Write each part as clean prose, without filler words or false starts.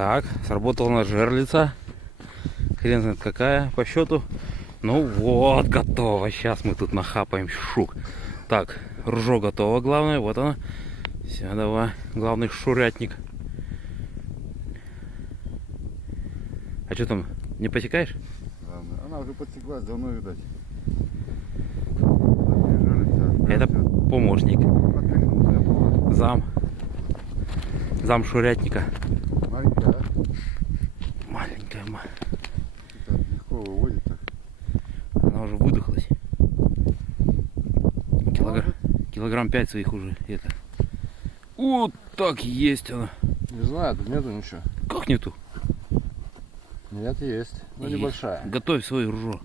Так, сработала наша жерлица. Хрен знает какая по счету. Ну вот, готово. Сейчас мы тут нахапаем шук. Так, ружо готово, главное. Вот оно. Все, давай. Главный шурятник. А что там, не потекаешь? Она уже подтеклась, давно видать. Это помощник. Зам шурятника. Маленькая, а? Маленькая. Это легко выводит так. Она уже выдохлась. Килограмм 5 своих уже. Это. Вот так есть она. Не знаю, тут нету ничего. Как нету? Нет, есть. Но Есть. небольшая. Готовь свое ружо.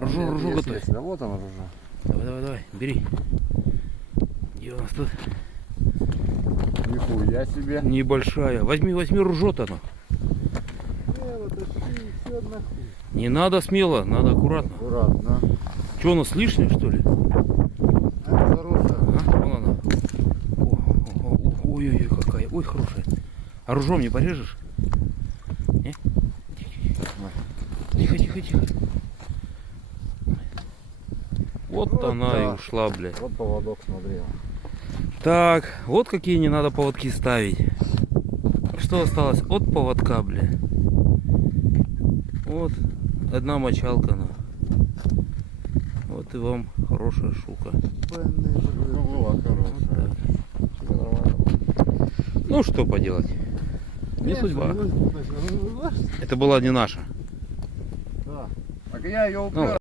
Ружо Есть, готовь. есть. Да вот оно ружо. Давай, бери. Где у нас тут? Нихуя себе. Небольшая. Возьми ружо-то оно. Все нахуй. Не надо смело, надо аккуратно. Аккуратно. Что, у нас лишнее, что ли? Это хорошая. А, вон она. Ой-ой-ой, какая. Ой, хорошая. А ружом не порежешь? Не? Тихо. Вот она и ушла, блядь. Вот поводок смотрел. Так, вот какие не надо поводки ставить. Что осталось от поводка, бля? Вот одна мочалка, на. Вот и вам хорошая шука. Ну, была хорошая. Ну что поделать? Не судьба. Это была не наша. Да. Так я ее упер. Ну,